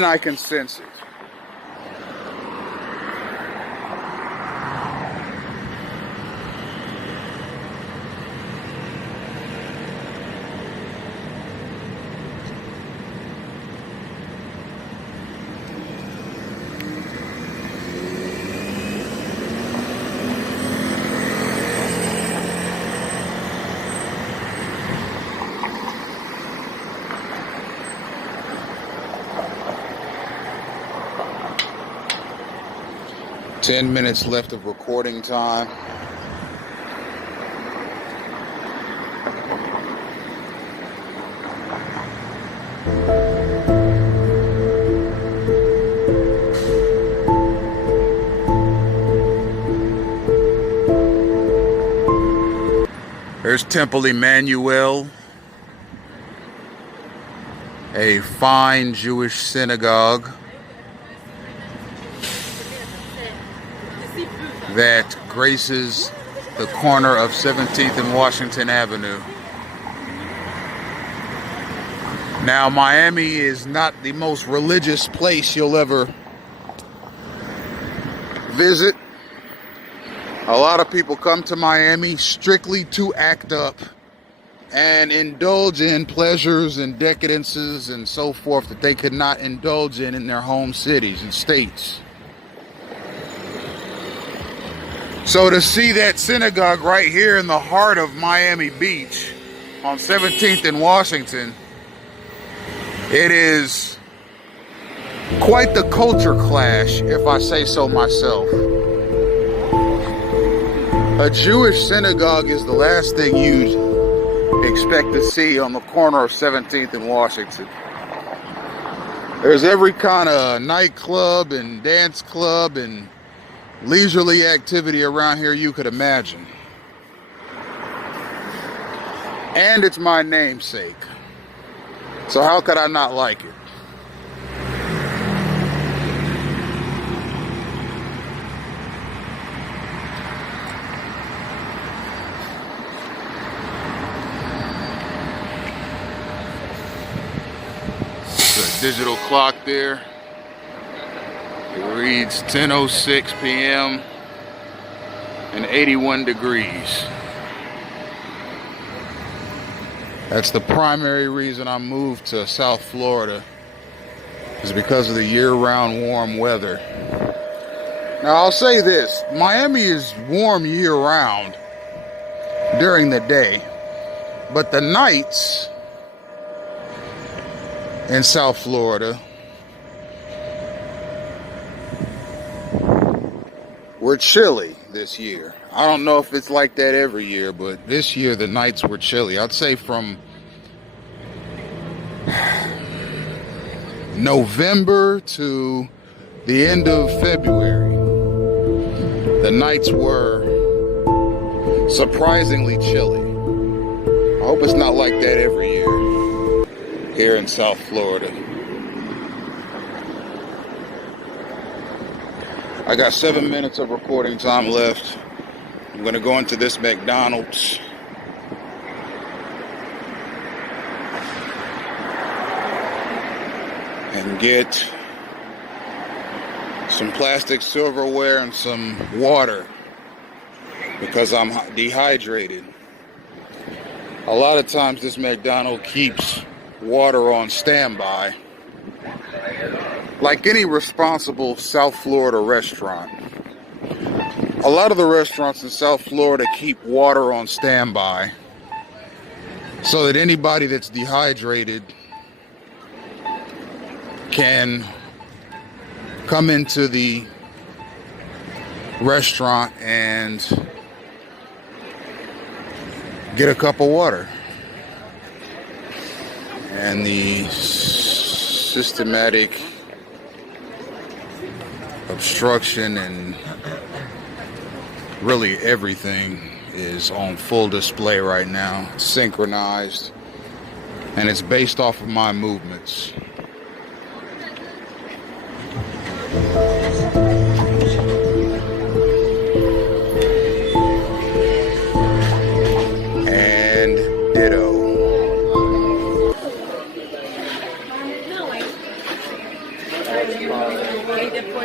and I can sense it. Ten minutes left of recording time. There's Temple Emmanuel, a fine Jewish synagogue that graces the corner of 17th and Washington Avenue. Now, Miami is not the most religious place you'll ever visit. A lot of people come to Miami strictly to act up and indulge in pleasures and decadences and so forth that they could not indulge in their home cities and states. So to see that synagogue right here in the heart of Miami Beach on 17th and Washington, it is quite the culture clash, if I say so myself. A Jewish synagogue is the last thing you'd expect to see on the corner of 17th and Washington. There's every kind of nightclub and dance club and leisurely activity around here you could imagine. And it's my namesake. So how could I not like it? It's a digital clock there. It reads 10:06 p.m. and 81 degrees. That's the primary reason I moved to South Florida, is because of the year-round warm weather. Now I'll say this, Miami is warm year-round during the day, but the nights in South Florida were chilly this year. I don't know if it's like that every year, but this year the nights were chilly. I'd say from November to the end of February, the nights were surprisingly chilly. I hope it's not like that every year here in South Florida. I got 7 minutes of recording time left. I'm gonna go into this McDonald's. And get some plastic silverware and some water because I'm dehydrated. A lot of times this McDonald's keeps water on standby, like any responsible South Florida restaurant. A lot of the restaurants in South Florida keep water on standby so that anybody that's dehydrated can come into the restaurant and get a cup of water. And the systematic obstruction and really everything is on full display right now, synchronized, and it's based off of my movements. And ditto.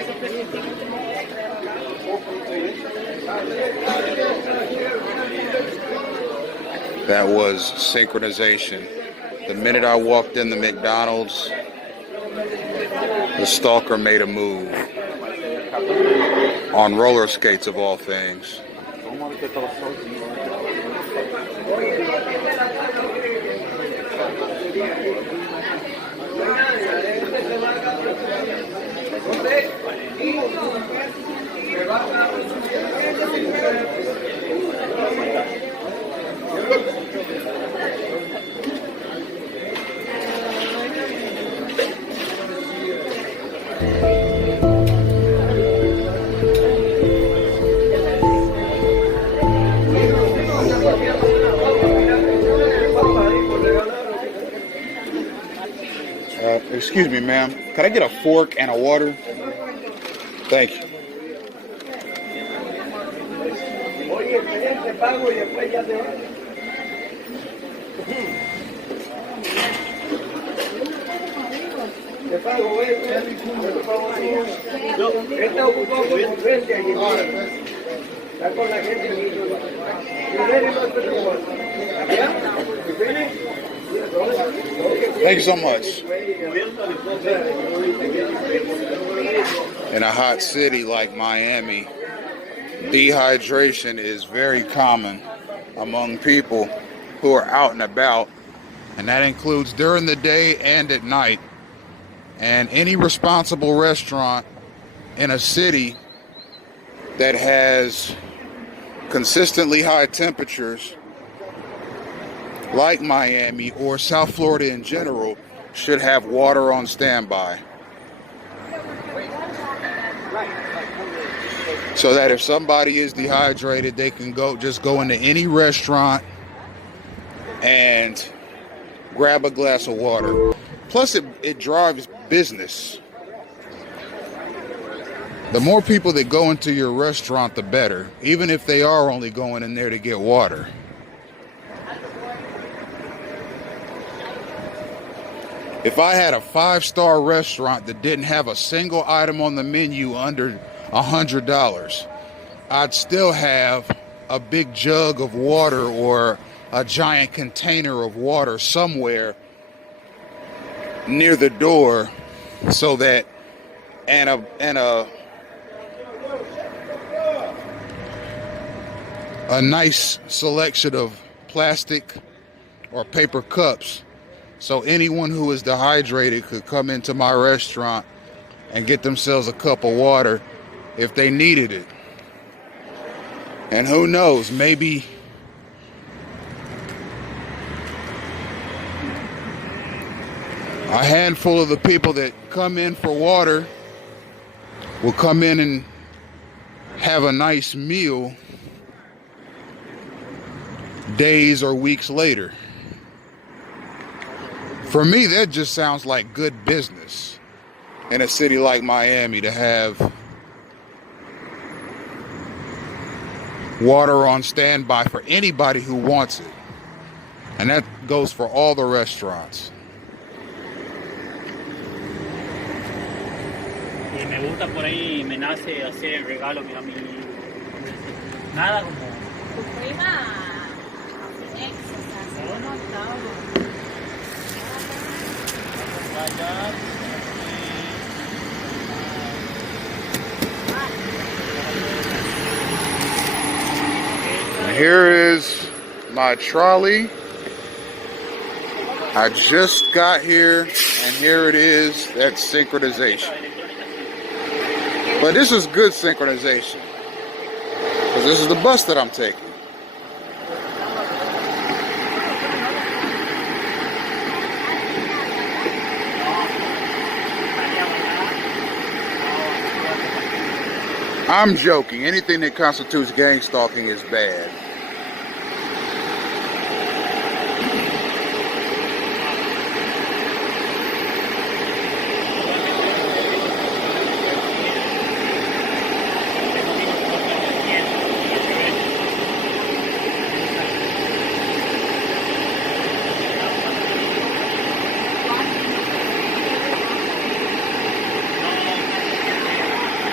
That was synchronization. The minute I walked in the McDonald's, the stalker made a move. On roller skates of all things. Excuse me, ma'am. Can I get a fork and a water? Thank you. Thank you so much. In a hot city like Miami, dehydration is very common among people who are out and about, and that includes during the day and at night. And any responsible restaurant in a city that has consistently high temperatures like Miami or South Florida in general should have water on standby, so that if somebody is dehydrated, they can just go into any restaurant and grab a glass of water. Plus it drives business. The more people that go into your restaurant, the better, even if they are only going in there to get water. If I had a 5-star restaurant that didn't have a single item on the menu under $100, I'd still have a big jug of water or a giant container of water somewhere near the door, so that and a nice selection of plastic or paper cups, so anyone who is dehydrated could come into my restaurant and get themselves a cup of water if they needed it. And who knows, maybe a handful of the people that come in for water will come in and have a nice meal days or weeks later. For me, that just sounds like good business in a city like Miami, to have water on standby for anybody who wants it. And that goes for all the restaurants. Y me gusta por ahí, me nace hacer el regalo a mi nada como tu prima exercise, no todo. And here is my trolley. I just got here, and here it is. That's synchronization. But this is good synchronization, because this is the bus that I'm taking. I'm joking. Anything that constitutes gang stalking is bad.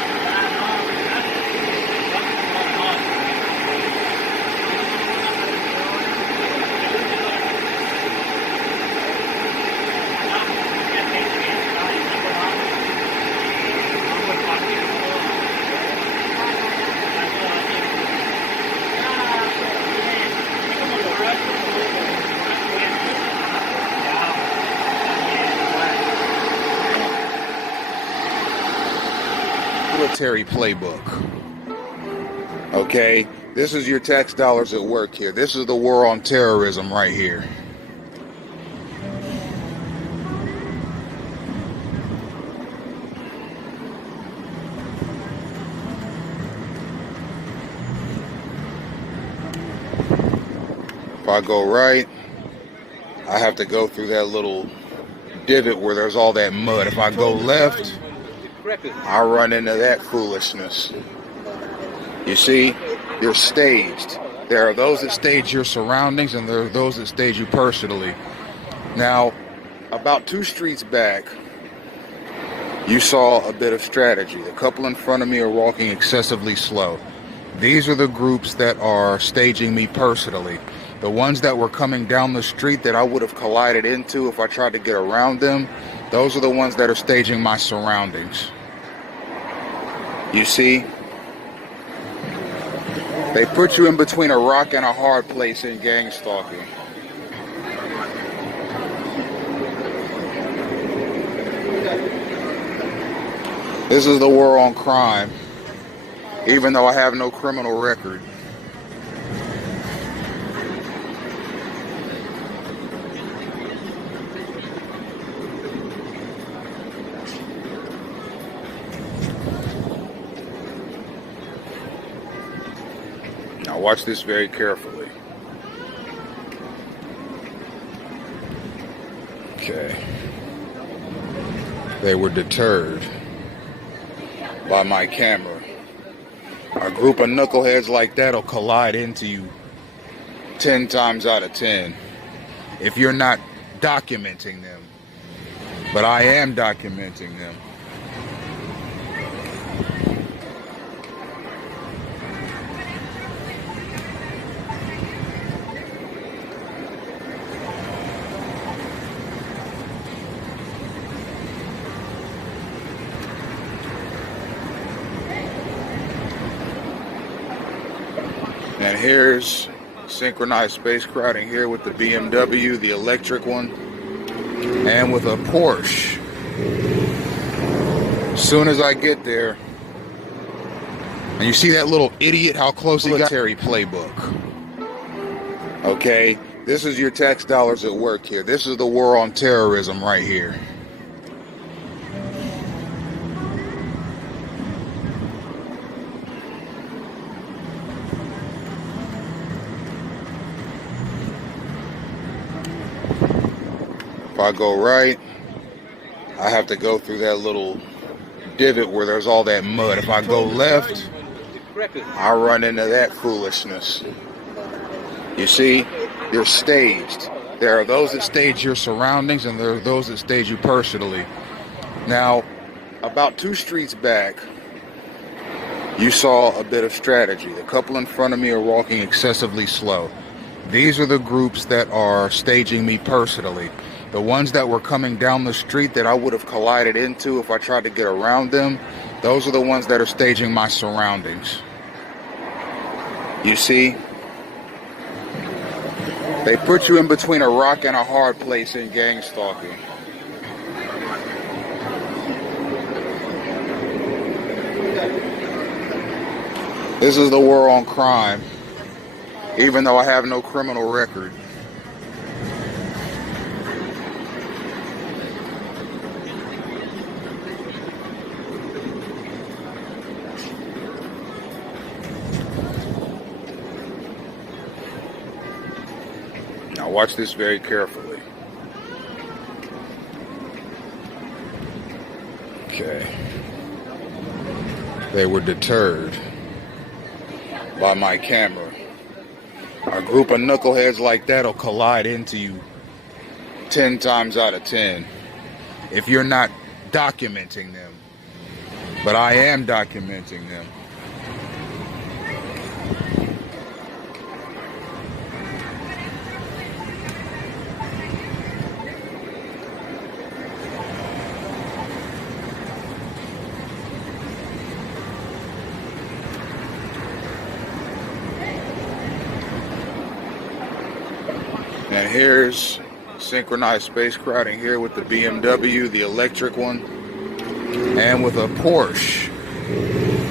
military playbook. Okay? This is your tax dollars at work here. This is the war on terrorism right here. If I go right, I have to go through that little divot where there's all that mud. If I go left, I run into that foolishness. You see, you're staged. There are those that stage your surroundings, and there are those that stage you personally. Now, about 2 streets back, you saw a bit of strategy. The couple in front of me are walking excessively slow. These are the groups that are staging me personally. The ones that were coming down the street that I would have collided into if I tried to get around them, those are the ones that are staging my surroundings. You see? They put you in between a rock and a hard place in gang-stalking. This is the war on crime, even though I have no criminal record. Now watch this very carefully. Okay. They were deterred by my camera. A group of knuckleheads like that will collide into you 10 times out of 10 if you're not documenting them. But I am documenting them. And here's synchronized space crowding here with the BMW, the electric one, and with a Porsche. As soon as I get there, and you see that little idiot, how close he got? Military playbook. Okay? This is your tax dollars at work here. This is the war on terrorism right here. If I go right, I have to go through that little divot where there's all that mud. If I go left, I run into that foolishness. You see, you're staged. There are those that stage your surroundings, and there are those that stage you personally. Now, about 2 streets back, you saw a bit of strategy. The couple in front of me are walking excessively slow. These are the groups that are staging me personally. The ones that were coming down the street that I would have collided into if I tried to get around them, those are the ones that are staging my surroundings. You see? They put you in between a rock and a hard place in gang-stalking. This is the war on crime, even though I have no criminal record. Now watch this very carefully. Okay. They were deterred by my camera. A group of knuckleheads like that will collide into you 10 times out of 10 if you're not documenting them. But I am documenting them. And here's synchronized space crowding here with the BMW, the electric one, and with a Porsche.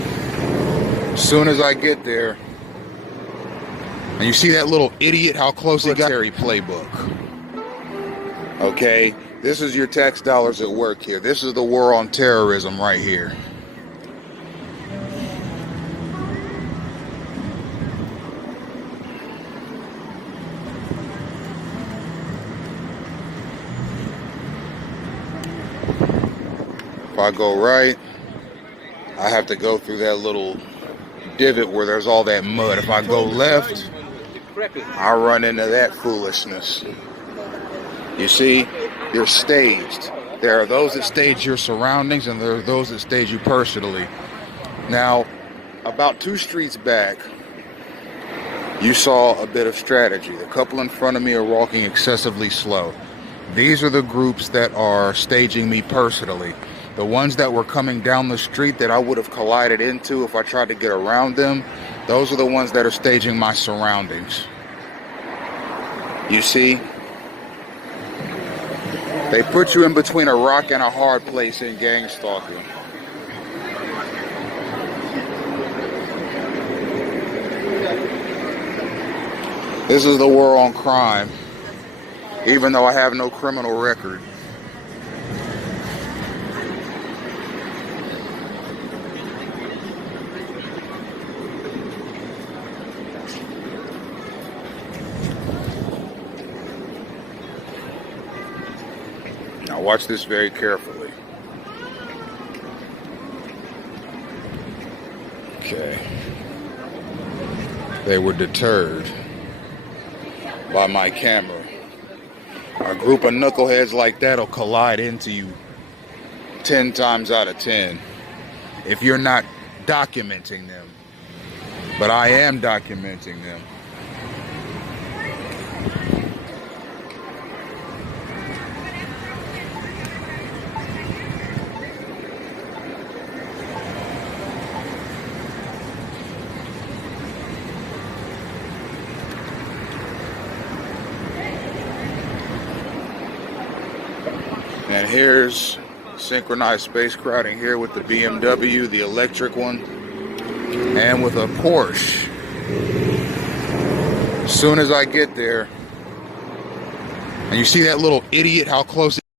soon as I get there, and you see that little idiot, how close he got to playbook. Okay, this is your tax dollars at work here. This is the war on terrorism right here. If I go right, I have to go through that little divot where there's all that mud. If I go left, I run into that foolishness. You see, you're staged. There are those that stage your surroundings, and there are those that stage you personally. Now, about 2 streets back, you saw a bit of strategy. The couple in front of me are walking excessively slow. These are the groups that are staging me personally. The ones that were coming down the street that I would have collided into if I tried to get around them, those are the ones that are staging my surroundings. You see? They put you in between a rock and a hard place in gang-stalking. This is the war on crime, even though I have no criminal record. Now watch this very carefully. Okay. They were deterred by my camera. A group of knuckleheads like that will collide into you 10 times out of 10 if you're not documenting them. But I am documenting them. And here's synchronized space crowding here with the BMW, the electric one, and with a Porsche. As soon as I get there, and you see that little idiot, how close